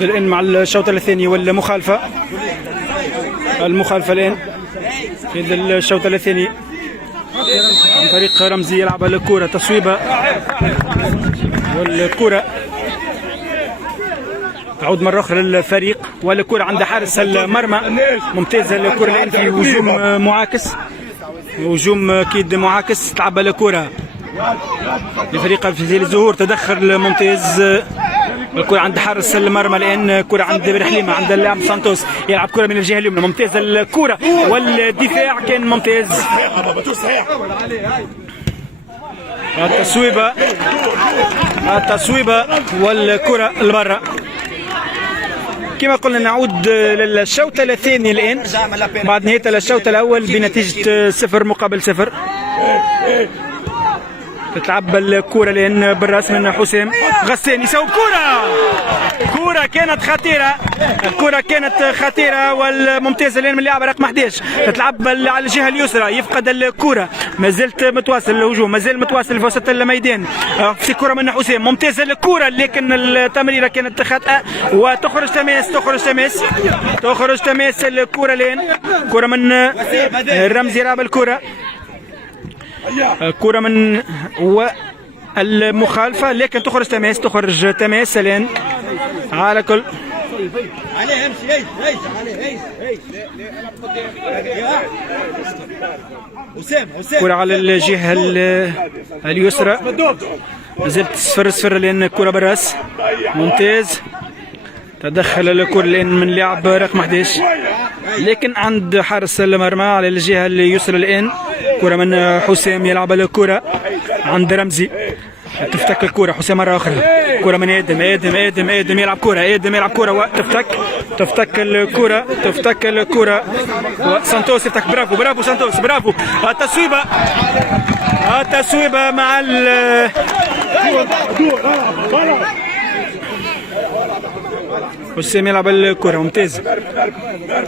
الآن مع الشوط الثاني والمخالفة. المخالفة الآن في الشوط الثاني عن طريق رمزي يلعب الكرة، تصويبة والكرة تعود مرة أخرى للفريق، والكرة عند حارس المرمى. ممتازة الكرة الآن في هجوم معاكس، هجوم أكيد معاكس. تلعب الكرة لفريق الفيزيل الزهور، تدخل ممتاز. الكرة عند حارس المرمى الآن، كرة عند بن حليمة، عند اللاعب سانتوس يلعب كرة من الجهة اليمنى. ممتازة الكرة والدفاع كان ممتاز. التصويبة والكرة لبرا. كما قلنا نعود للشوط الثاني الآن بعد نهاية الشوط الأول بنتيجة 0-0. تتلعب الكرة الآن بالراس من حسام غسان، يسوي كرة كانت خطيرة. الكرة كانت خطيرة والممتازة الآن من اللاعب رقم 11. تتلعب على الجهة اليسرى، يفقد الكرة. ما زلت متواصل الهجوم، ما زال متواصل في وسط الميدان. في كرة من حسام، ممتازة الكرة لكن التمريرة كانت خاطئة وتخرج تماس الكرة الآن. كرة من رمزي يلعب الكرة، كرة من والمخالفة لكن تخرج تماس الآن. على كل كرة على الجهة اليسرى، زلت 0-0 لأن الكرة بالراس. ممتاز، تدخل الكرة الآن من لاعب رقم 11 لكن عند حارس المرمى على الجهة اليسرى الآن. كرة من حسام يلعب الكرة عند رمزي، تفتك الكرة حسام مرة أخرى. كرة من آدم يلعب كرة وتفتك الكرة وسانتوس يفتك. برافو سانتوس، برافو. التصويبة مع حسام يلعب الكرة. ممتاز،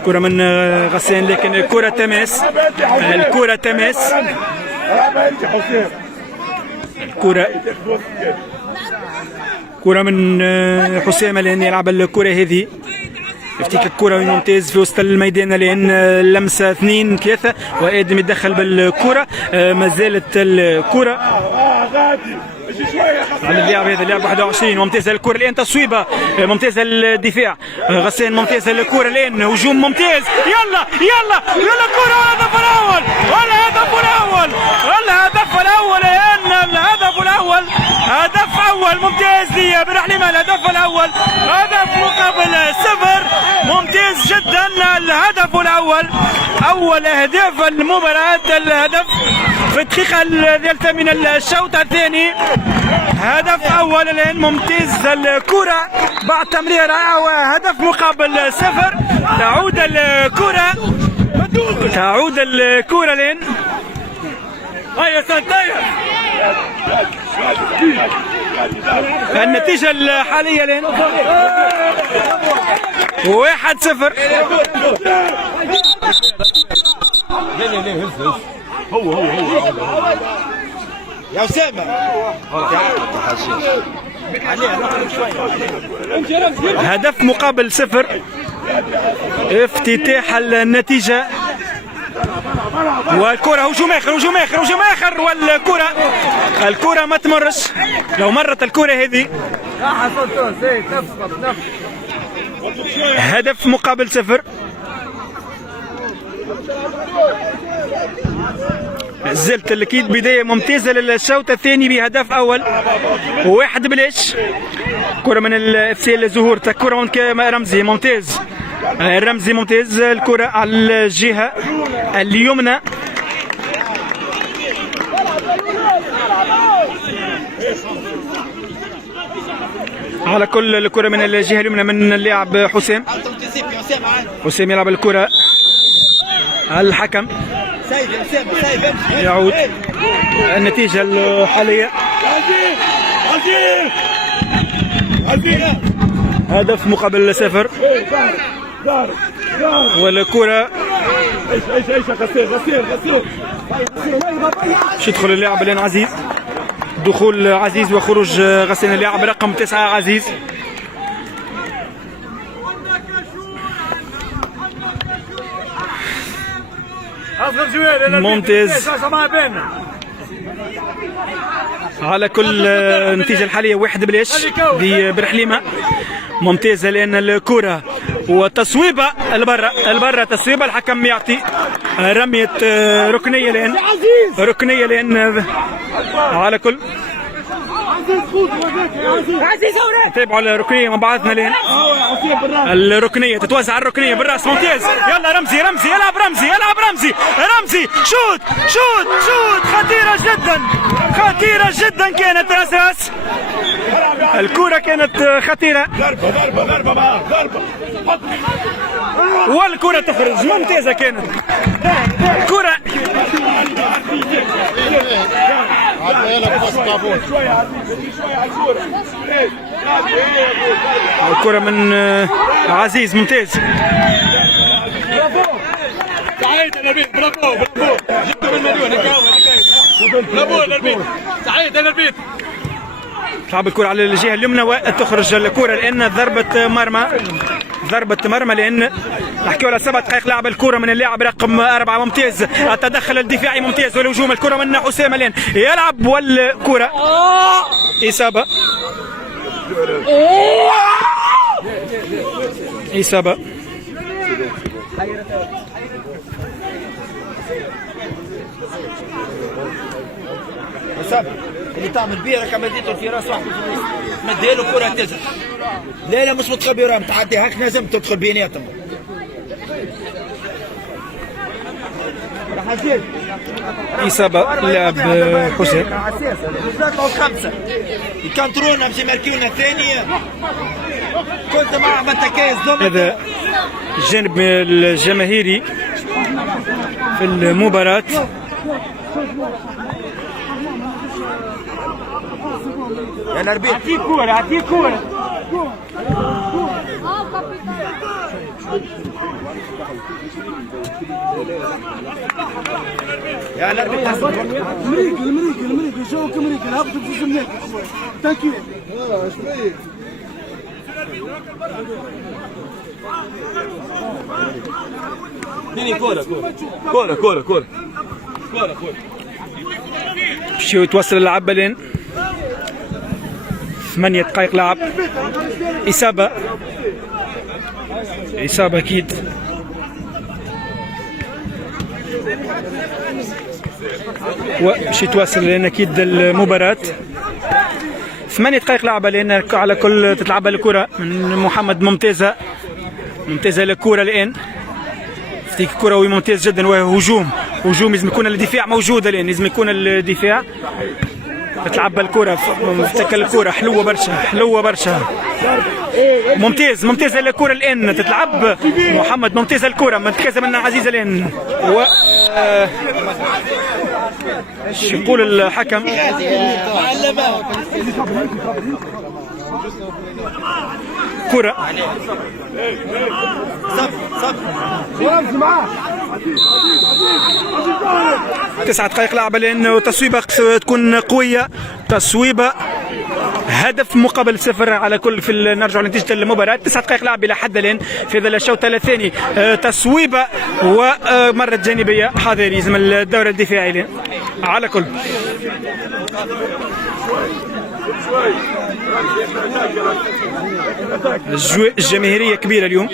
كرة من غسان لكن الكرة تماس. كرة من حسام الآن يلعب الكرة هذه، يفتك الكرة ممتاز في وسط الميدان الآن. لمسة 2-3 وآدم يتدخل بالكرة. ما زالت الكرة على اللاعب هذا، اللاعب 21. ممتازة الكرة الآن، تصويبة ممتازة الدفاع غسان. ممتازة الكرة الآن، هجوم ممتاز. يلا كرة، الهدف الأول هدف أول ممتاز لي بن حليمة. الهدف الأول هدف مقابل 0. ممتاز جدا الهدف الأول، أول أهداف المباراة. الهدف في الدقيقة الثالثة من الشوط الثاني، هدف أول الآن. ممتاز الكرة بعد تمريرة وهدف مقابل 0. تعود الكرة الآن. هيا سانتايا، النتيجة الحالية الآن 1-0. هو يا أسامة هدف مقابل 0. افتتاح النتيجة والكرة هجوم آخر والكرة ما تمرش. لو مرت الكرة هذه هدف مقابل 0. زلت الأكيد بداية ممتازة للشوط الثاني بهدف أول 1-0. كرة من الفيزيل الزهور، كرة من رمزي. ممتاز الكرة على الجهة اليمنى. على كل الكرة من الجهة اليمنى من اللاعب حسام يلعب الكرة. الحكم يعود النتيجة الحالية هدف مقابل 0. والكرة يدخل اللاعب الان عزيز، دخول عزيز وخروج غسان اللاعب رقم 9 عزيز. ممتاز. على كل النتيجة الحالية 1-0 برحليمة. ممتازة لأن الكرة وتصويبة البرة تصويبة. الحكم يعطي رمية ركنية لأن على كل تابعوا الركنية مع بعضنا لين الركنية تتوزع الركنية بالراس. ممتاز. يلا رمزي يلعب رمزي شوت خطيرة جدا كانت راس. الكرة كانت خطيرة والكرة تخرج. ممتازة كانت كرة الكرة من عزيز. ممتاز. سعيد البيت. برافو جبتوا من مليون. برافو البيت. سعيد البيت. تلعب الكرة على الجهة اليمنى وتخرج الكرة لأن ضربة مرمى لأن نحكيو على 7 دقائق لعب الكرة من اللاعب رقم 4. ممتاز. التدخل الدفاعي ممتاز والهجوم. الكرة من حسام الآن يلعب والكرة إصابة. اللي تعمل بيها كما اديته في راس واحد مديها له كره تزهق. لا مش متخبي متعدي هاك لازم تدخل بيناتهم. إصابة لاعب حسين. خمسة يكنترونا باش يماركيونا الثانية. كنت معهم التكايز. هذا الجانب الجماهيري في المباراة. يا نربيت اعطيه كورة يا نربيت. المريق جوك مريق هبطوا في الزمنات. ثانك يو. كورة شو يتوصل اللعب لين 8 دقائق لعب. إصابة أكيد. وش يتواصل لين أكيد المباراة. 8 دقائق لعبة لأن على كل تتلعب الكرة من محمد. ممتازة الكرة الآن. تيك كروي ممتاز جدا وهجوم لازم يكون الدفاع موجود الآن. لازم يكون الدفاع تلعب الكرة. تتكل الكرة حلوة برشا. ممتازة الكرة الآن تتلعب محمد. ممتازة الكرة مرتكزة من عزيز الآن. و شو يقول الحكم؟ كرة 9 دقائق لعبة لأنه تصويبة تكون قوية. تصويبة هدف مقابل 0 على كل. في نرجع لنتيجة المباراة. 9 دقائق لعب إلى حد الآن في هذا الشوط الثاني. تصويبة ومرة جانبية. حاضر لازم الدور الدفاعي على كل. الجماهيرية كبيرة اليوم.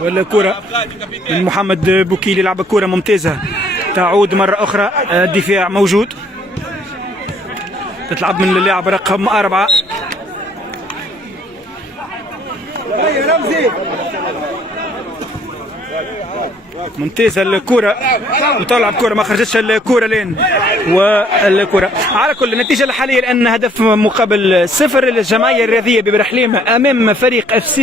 ولا كرة من محمد بوكيلي. لعب كرة ممتازة تعود مرة أخرى. الدفاع موجود. تتلعب من اللاعب رقم 4. ممتازة الكرة وطلعت كرة ما خرجتش الكرة لين. والكرة على كل النتيجة الحالية الآن هدف مقابل 0 للجمعية الرياضية ببرحليمة أمام فريق FC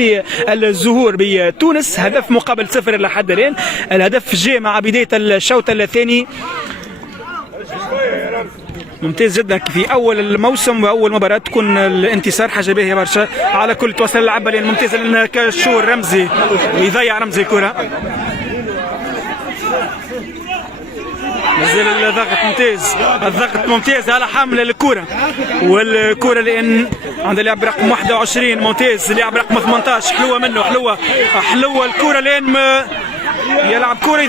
الزهور بتونس. هدف مقابل 0 لحد الآن. الهدف جاء مع بداية الشوط الثاني. ممتاز جدا في اول الموسم واول مباراه تكون الانتصار حاجه باهيه برشا. على كل توصل اللعبه لان ممتازه لان كشور رمزي ويضيع رمزي الكره. مازال الضغط ممتاز، الضغط ممتاز على حامل الكره، والكره لان عند اللاعب رقم 21 ممتاز، اللاعب رقم 18 حلوه منه، حلوه الكره لين يلعب كره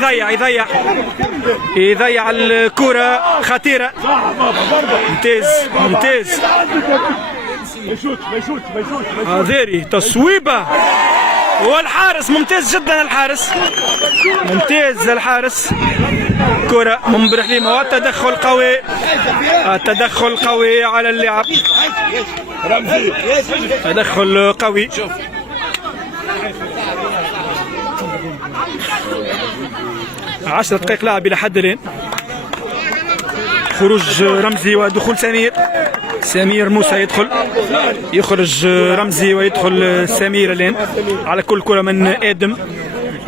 يضيع الكره خطيره. ممتاز هذيري تصويبه والحارس ممتاز جدا، الحارس كرة من برحليمة والتدخل قوي على اللعب، تدخل قوي. عشرة دقائق لعب إلى حد الآن. خروج رمزي ودخول سمير موسى يخرج رمزي ويدخل سمير الآن. على كل كرة من آدم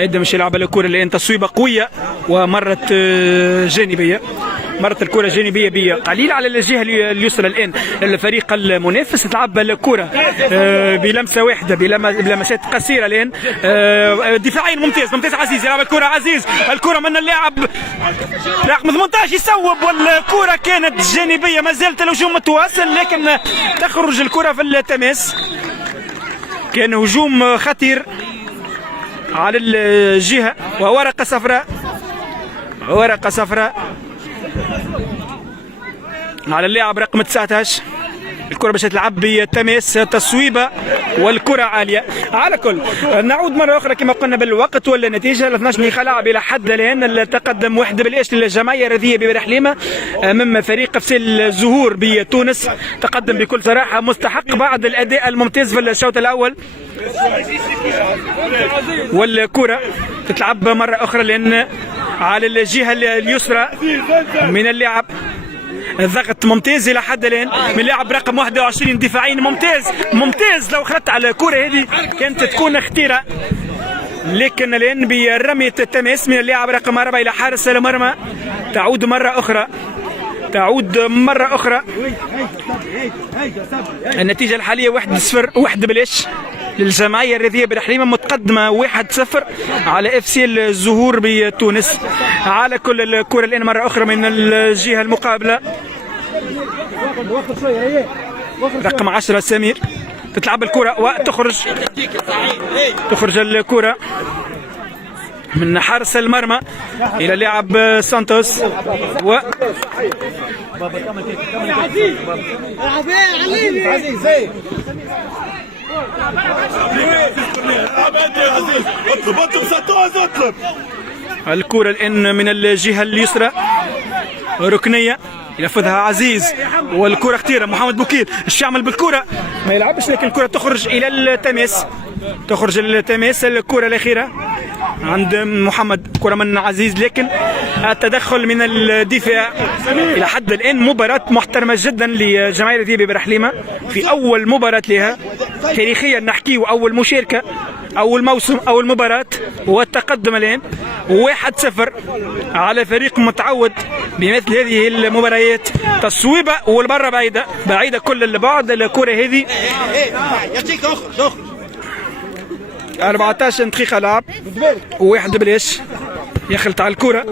مش يلعب على الكرة الآن، تصويبة قوية ومرت جانبية، مرت الكرة جانبية قليل على الجهة اليسرى. الآن الفريق المنافس تلعب الكرة بلمسة واحدة بلمسات قصيرة. الآن دفاعيا ممتاز عزيز يلعب الكرة من اللاعب رقم 18 يصوب، والكرة كانت جانبية، ما زالت الهجوم متواصل لكن تخرج الكرة في التماس. كان هجوم خطير على الجهة وورقة صفراء على اللاعب رقم 19. الكرة باش تلعب بتماس، تصويبة والكرة عالية. على كل نعود مرة أخرى كما قلنا بالوقت والنتيجة 12 دقيقة لعب إلى حد الآن. التقدم 1-0 للجمعية الرياضية ببرحليمة أمام فريق فسيل الزهور بتونس. تقدم بكل صراحة مستحق بعد الأداء الممتاز في الشوط الأول. والكرة تتلعب مرة أخرى لأن على الجهة اليسرى من اللعب. الضغط ممتاز الى حد الان من لاعب رقم 21 دفاعيا ممتاز. لو خدت على الكره هذه كانت تكون خطيره، لكن الان برميه التماس من اللاعب رقم 4 الى حارس المرمى. تعود مره اخرى النتيجه الحاليه 1-0 1-0 للجمعية الرياضية برحليمة، متقدمة 1-0 على FC الزهور بتونس. على كل الكرة الآن مرة أخرى من الجهة المقابلة رقم 10 سمير، تتلعب الكرة وتخرج الكرة من حارس المرمى إلى لاعب سانتوس الكرة الآن من الجهة اليسرى ركنية يلفظها عزيز، والكرة خطيرة. محمد بوكيل ايش يعمل بالكرة؟ ما يلعبش، لكن الكرة تخرج إلى التماس. الكرة الأخيرة عند محمد، كرة من عزيز، لكن التدخل من الدفاع. إلى حد الآن مباراة محترمة جدا لجمعية الرياضية برحليمة في أول مباراة لها تاريخيا، نحكي أول مشاركة، أول موسم، أول مباراة، والتقدم الآن 1-0 على فريق متعود بمثل هذه المباريات. تصويبة والبرة بعيدة كل البعد. الكرة هذه 14 دقيقة لعب 1-0 يخلط على الكرة.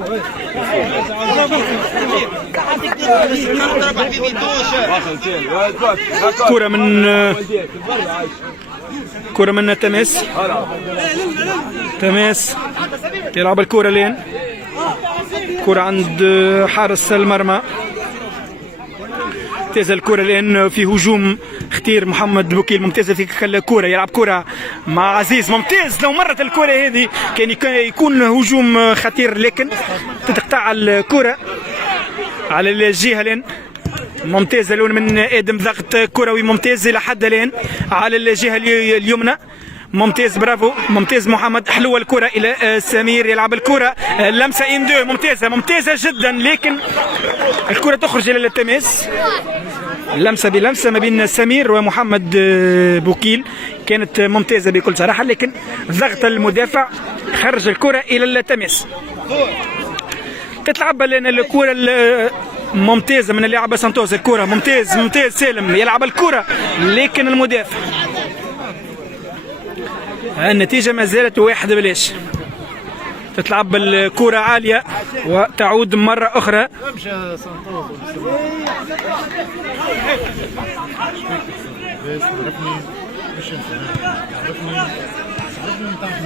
كرة من تماس يلعب الكرة لين كرة عند حارس المرمى. ممتازة الكرة لأن في هجوم خطير. محمد بوكيل ممتازة في الكرة، يلعب كرة مع عزيز ممتاز. لو مرت الكرة هذه كان يكون هجوم خطير، لكن تقطع الكرة على الجهة لين. ممتازة لون من آدم، ضغط كروي ممتاز إلى حد الآن على الجهة اليمنى. ممتاز، برافو، ممتاز محمد. حلوة الكرة إلى سمير، يلعب الكرة لمسة إندو ممتازة جدا، لكن الكرة تخرج إلى التماس. لمسة بلمسة ما بين سمير ومحمد بوكيل كانت ممتازة بكل صراحة، لكن ضغط المدافع خرج الكرة إلى التماس. تتلعب لنا الكرة ممتازة من اللاعب سانتوس. الكرة ممتاز سالم يلعب الكرة لكن المدافع. النتيجة ما زالت 1-0. تتلعب الكرة عالية وتعود مرة أخرى.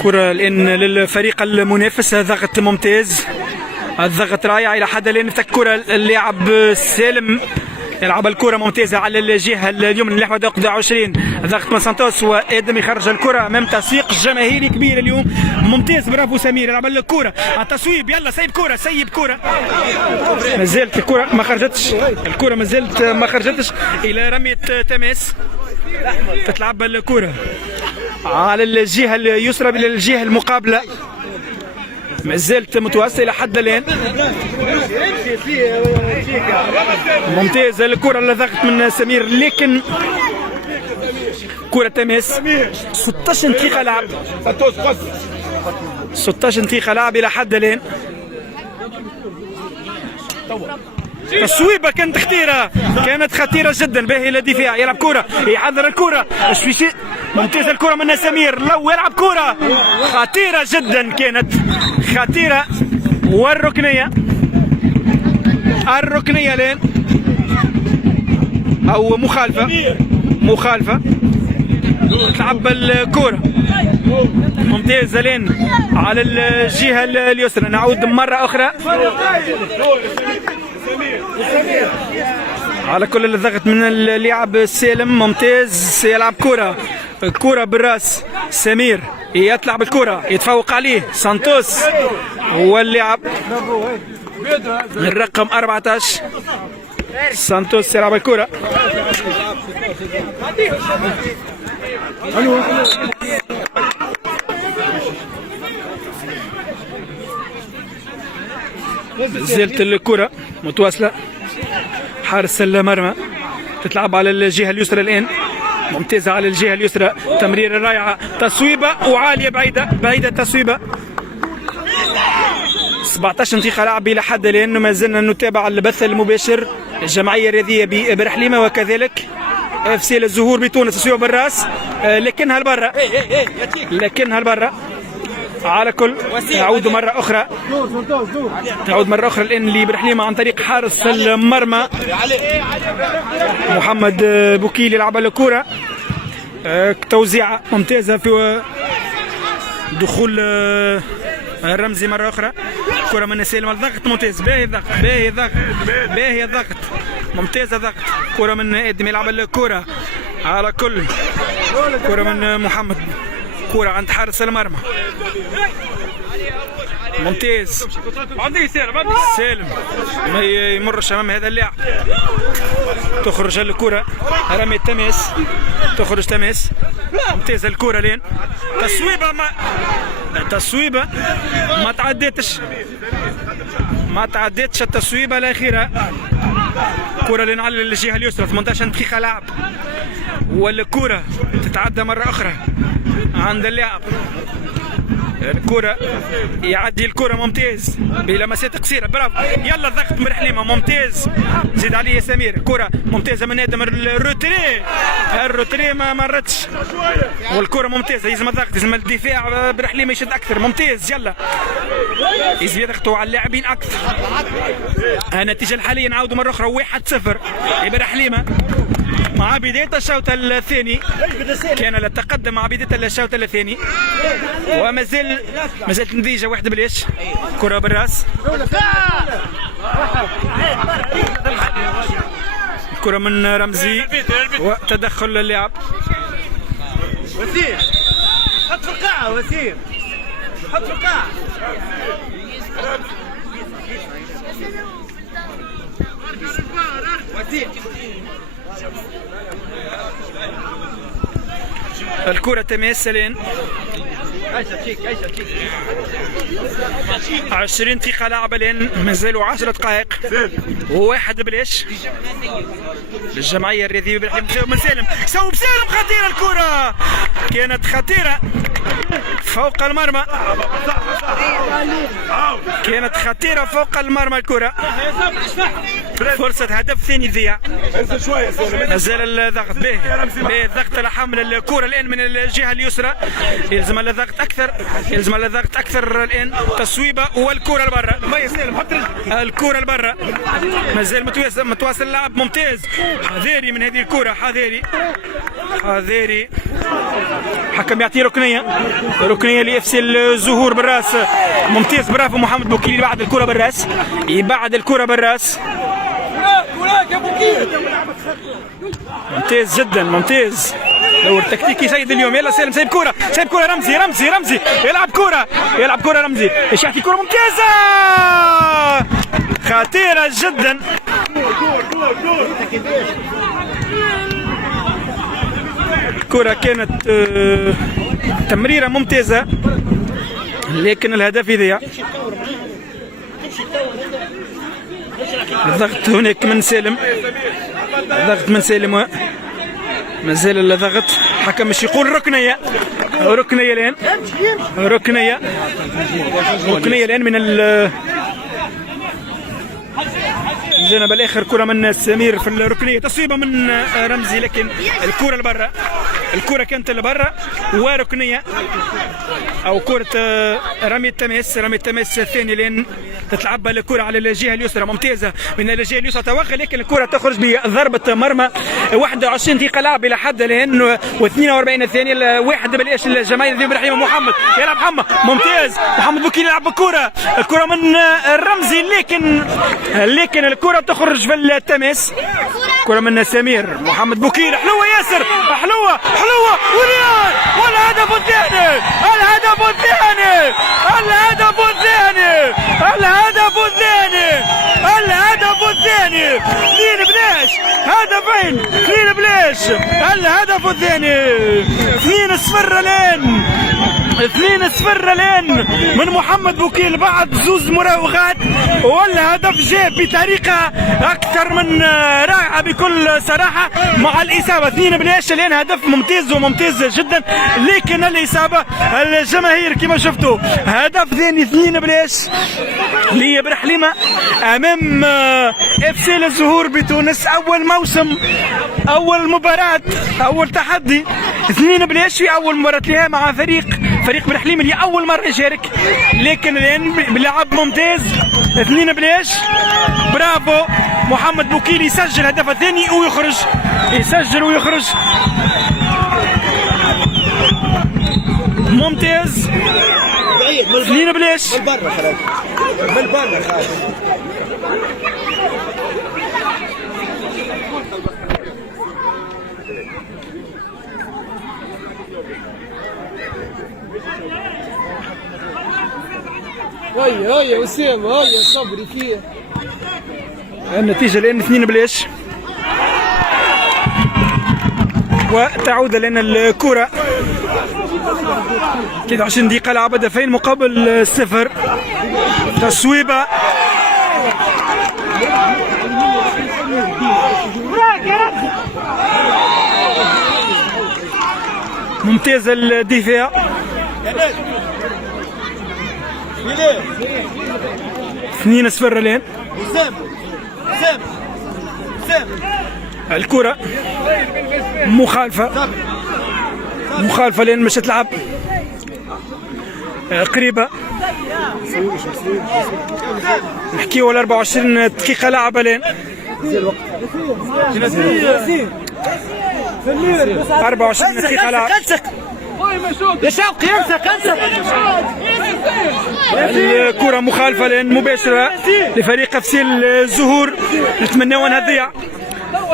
كرة الآن للفريق المنافس. ضغط ممتاز، الضغط رائع إلى حد الآن. الكرة اللاعب سالم يلعب الكرة ممتازة على الجهة اليمنى نحو 21. ضغط من سانتوس وآدم يخرج الكرة أمام تسويق جماهيري كبير اليوم. ممتاز برافو سمير يلعب الكرة التصويب. يلا سيب كرة ما زالت الكرة ما خرجتش. الكرة ما زالت ما خرجتش إلى رمية تماس. تتلعب الكرة على الجهة اليسرى إلى الجهة المقابلة. ما زالت متواصلة لحد الآن. ممتازة الكرة اللي ضغط من سمير لكن كرة تماس. 16 دقيقة لعب 16 دقيقة لعب إلى حد الآن. التصويبة كانت خطيرة جدا. باهي للدفاع يلعب كرة يحضر الكرة الشويشي. ممتازة الكرة من سمير لو يلعب كرة خطيرة جدا كانت خطيرة. والركنية الآن أو مخالفة تلعب الكرة ممتازة الآن على الجهة اليسرى. نعود مرة أخرى على كل الضغط من اللاعب سالم. ممتاز يلعب كرة بالراس. سمير يطلع بالكرة يتفوق عليه سانتوس. هو اللاعب الرقم 14 سانتوس يلعب الكرة. زالت الكرة متواصلة. حارس المرمى تتلعب على الجهة اليسرى الآن. ممتازة على الجهة اليسرى. تمرير رائعة. تصويبة وعالية بعيدة تصويبة. 17 دقيقة لعب إلى حد الآن. ما زلنا نتابع البث المباشر الجمعية الرياضية برحليمة وكذلك FC الزهور بتونس. تصويبة بالراس لكنها البرة. على كل تعود مرة أخرى الآن لبرحليمة عن طريق حارس المرمى محمد بوكيل يلعب الكرة. توزيعة ممتازة في دخول الرمزي مرة أخرى. كرة من سالم. الضغط ممتاز. باهي الضغط ممتازة ضغط. كرة من آدم يلعب الكرة على كل. كرة من محمد. كرة عند حارس المرمى ممتاز. سالم ما يمرش امام هذا اللاعب. تخرج الكرة رمي تماس. تخرج تماس. ممتازة الكرة لين. تصويبة ما تعدتش التصويبة الأخيرة. كرة لين على الجهة اليسرى. 18 دقيقة لعب والكرة تتعدى مرة أخرى عند اللاعب. الكرة يعدي الكرة ممتاز بلمسات قصيرة. برافو. يلا الضغط من رحليمة ممتاز. زيد عليه سمير. كرة ممتازة من آدم. الروتري ما مرتش. والكرة ممتازة. يلزم الضغط يلزم الدفاع برحليمة يشد أكثر. ممتاز. يلا يلزم يضغطوا على اللاعبين أكثر. النتيجة الحالية نعاودوا مرة أخرى 1-0 برحليمة مع بداية الشوط الثاني. كان التقدم مع بداية الشوط الثاني وما زالت النتيجة 1-0. كرة بالراس. كرة من رمزي وتدخل اللاعب. وسيم حط في القاعة. حط في القاعة. الكرة تماس الآن. 20 دقيقة لعب الآن. مازالوا 10 دقائق و1-0 للجمعية الرياضية برحليمة. من سالم خطيرة. الكرة كانت خطيرة. فوق المرمى، كانت خطيرة فوق المرمى الكرة. فرصة هدف ثاني ضياع. مازال الضغط به الضغط على حمل الكرة الآن من الجهة اليسرى. يلزم الضغط أكثر، يلزم الضغط أكثر الآن. تصويبة والكرة لبرا، الكرة لبرا. مازال متواصل اللعب ممتاز. حذاري من هذه الكرة، حذاري حذاري. حكم يعطي ركنية، ركنية لإف سي الزهور بالراس. ممتاز، برافو محمد بوكيلي. يبعد الكرة بالراس، يبعد الكرة بالراس. ممتاز جدا، ممتاز. دور تكتيكي سيد اليوم. يلا سالم سايب كرة، سايب كرة. رمزي رمزي رمزي يلعب كرة، يلعب كرة رمزي. ايش يحكي؟ كرة ممتازة خطيرة جدا. كرة كانت تمريرة ممتازة لكن الهدف يضيع. الضغط هناك من سالم، الضغط من سالم. مازال الضغط. حكم مش يقول ركنية، ركنية الآن، ركنية، ركنية الآن من الجانب الاخر. كره من سمير في الركنيه، تصويبه من رمزي لكن الكره لبرا، الكره كانت لبرا وركنيه او كره رمي التماس، رمي التماس الثاني لين تتلعب الكره على الجهه اليسرى. ممتازه من الجهه اليسرى توغل لكن الكره تخرج بضربه مرمى. 21 دقيقه لعب الى حد الان و42 ثانيه. واحد بالاش الجماهير ذي برحيم محمد يلعب محمد ممتاز. محمد بوكيل يلعب بالكره، الكره من رمزي لكن الكره تخرج في التماس. كره من سمير. محمد بوكيل حلوه ياسر، حلوه حلوه وريال. والهدف الثاني، الهدف الثاني، الهدف الثاني، الهدف الثاني، الهدف الثاني. 2 بلاش، هدفين 2 بلاش. الهدف الثاني 2-0 الان، 2-0 الان من محمد بوكيل بعد زوز مراوغات. والهدف جاء بطريقه اكثر من رائعه بكل صراحه مع الاصابه. 2 بلاش الان، هدف ممتاز وممتاز جدا لكن الاصابه الجماهير كما شفتوا. هدف ثاني 2 بلاش لبرحليمه امام اف سي الزهور بتونس. اول موسم، اول مباراه، اول تحدي. 2 بلاش في اول مباراه لها مع فريق برحليمه اللي اول مره يشارك لكن الان بلعب ممتاز. 2 بلاش. برافو محمد بوكيل يسجل هدف الثاني ويخرج، يسجل ويخرج. ممتاز. 2 بلاش. بالبرة خلاص، بالبرة خلاص. هيا وسام، هيا صبري كيف. النتيجة الآن 2 بلاش. وتعود لنا الكرة. 23 دقيقة لعب، هدفين مقابل 0. تصويبة ممتازة الدفاع. 2-0 الآن. الكرة مخالفة، مخالفة لأن مش تلعب قريبة. نحكيو على 24 دقيقة لعب الآن. 24 دقيقة لعب. يا شوقي انسق. الكرة مخالفة الآن مباشرة لفريق اف سي الزهور. نتمنى أنها تضيع.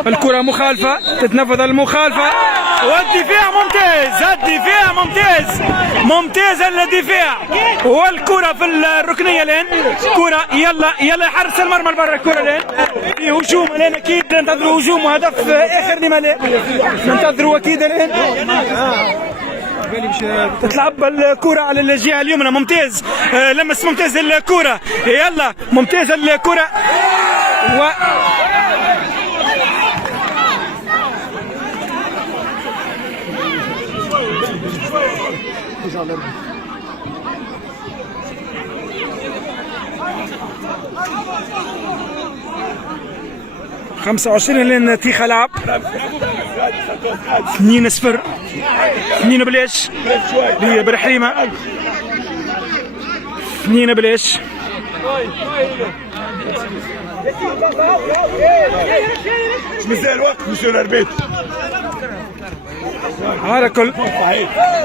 الكرة مخالفة، تتنفذ المخالفة والدفاع ممتاز، الدفاع ممتاز، ممتاز الدفاع. والكرة في الركنية الآن. كرة يلا حرس المرمى لبرا. الكرة الآن في هجوم الآن، أكيد ننتظروا هجوم وهدف آخر لمالا ننتظروا أكيد الآن. تتلعب الكرة على الجهة اليمنى. ممتاز، لمس ممتاز الكرة. يلا ممتاز الكرة. الله 25 لين تيخا لعب 2-0 2 بلاش برحيمة 2 بلاش مازال وقت مسيو الاربيت على كل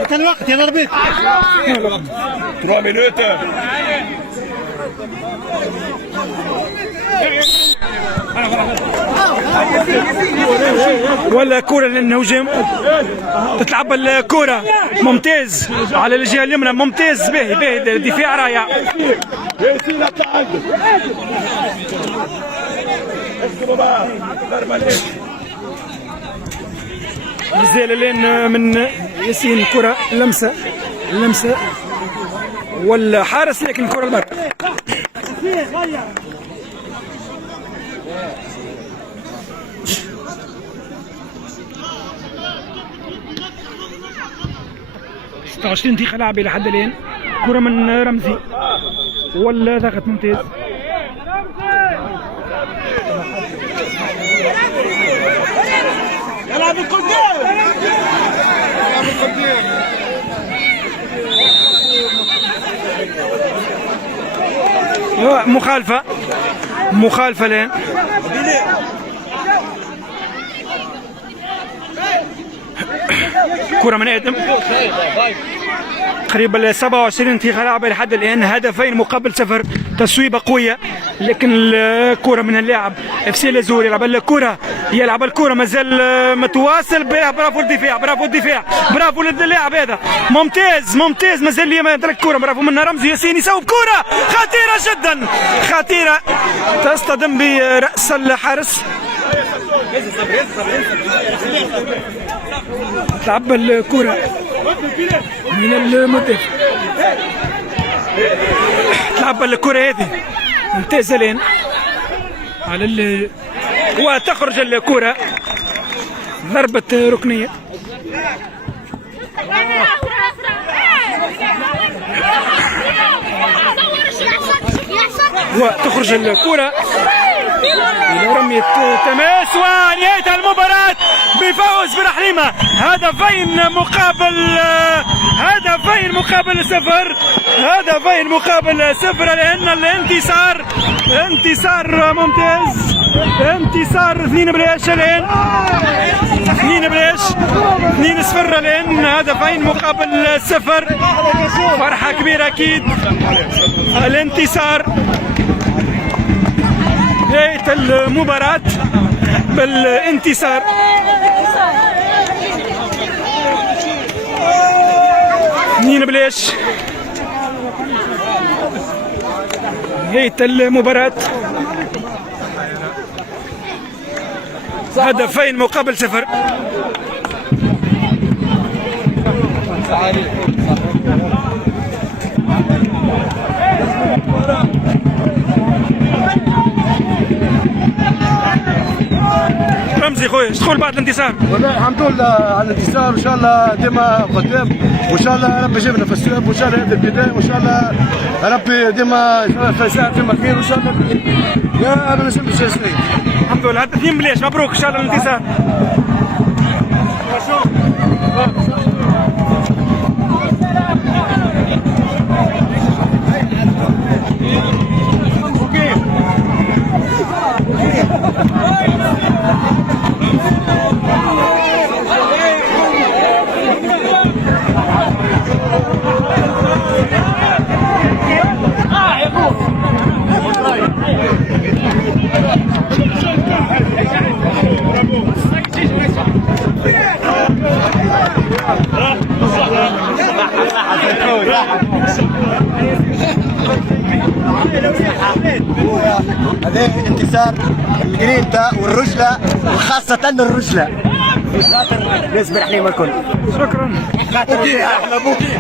كان وقت يا الاربيت 3 مينوت ولا كرة للهجوم تتلعب الكرة ممتاز على الجهة اليمنى ممتاز باهي الدفاع رائع مازال لين من ياسين كرة لمسة والحارس لكن الكرة المرة ستة 20 دقيقة لعب إلى حد الآن كرة من رمزي ولا ضغط ممتاز يلعب القدام مخالفة الآن كرة من آدم قريب 27 دقيقة لعبة لحد الآن هدفين مقابل 0 تسويبة قوية لكن الكرة من اللاعب FC لازور يلعب الكرة مازال متواصل بها برافو للاعب هذا ممتاز مازال لي ما يدرك الكرة برافو من رمزي ياسين يصوب كرة خطيرة تصطدم برأس الحارس تلعب الكرة من المدافع تلعب الكرة هذه ممتازة لين على وتخرج الكرة ضربة ركنية وتخرج الكرة إلى رمية تماس ونهاية المباراة بفوز برحيمة هدفين مقابل 0 لأن الانتصار ممتاز 2 بلاش الآن 2-0 الآن هدفين مقابل 0 فرحة كبيرة أكيد الانتصار نهاية المباراة بالانتصار نين بلاش نهاية المباراة هدفين مقابل 0 رمزي خويا تدخل بعد الانتصار والله الحمد لله على الانتصار وان شاء الله ديما قدام وان شاء الله ربي يجيبنا في السبب وان شاء الله هذه البدايه وان شاء الله ربي ديما في ساعه ديما خير وان شاء الله يا انا نسمي شيء الحمد لله 2 بلاش مبروك ان شاء الله الانتصار هذا انتصار الجرينتا والرجلة وخاصة الرجلة خاطر ناس برحيمة الكل شكرا احلى بوكي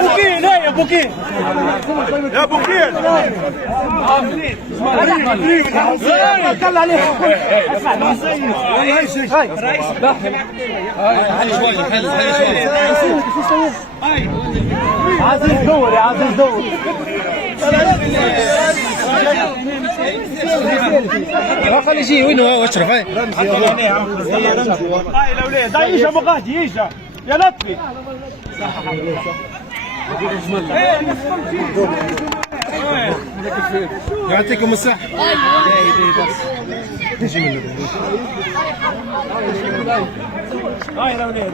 بوكين يا بوكين يا بوكين طلع عليه عزيز دور يا عزيز دور خلي يجي وين هو اشرف هاي الاولاد يجي ابو غادي يجي يا لطفي يعطيكم الصحة. هاي الاولاد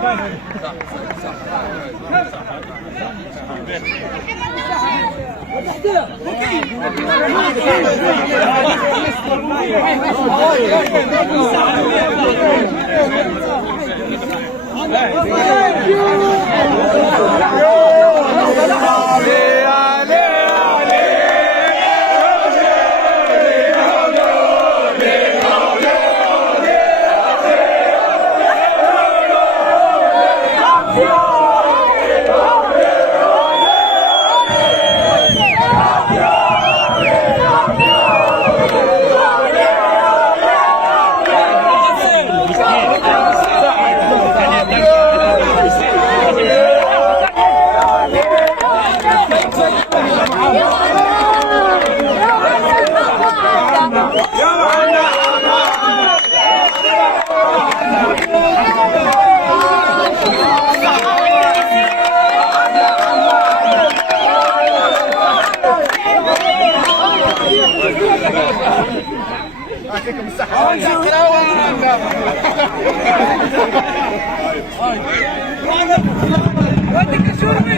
يعطيكم الصحة.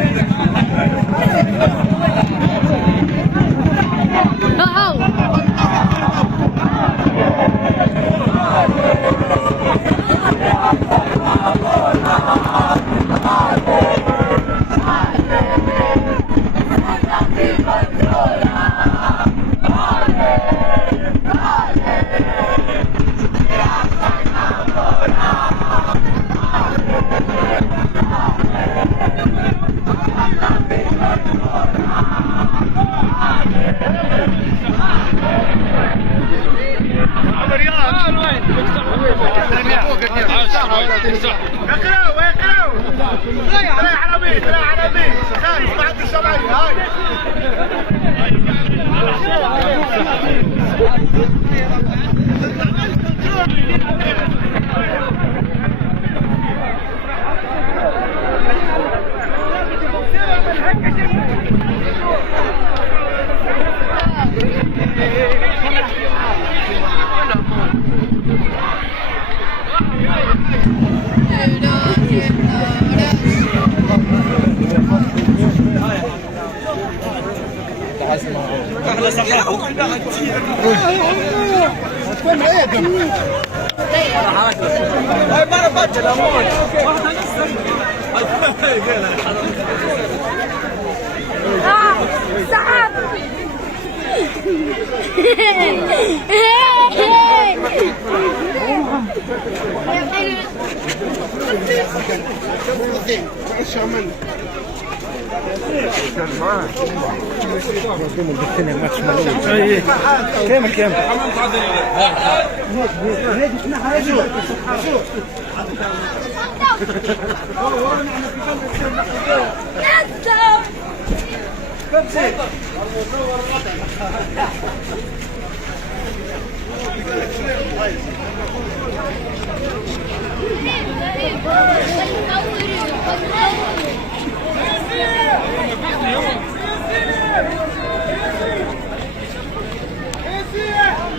Yeah.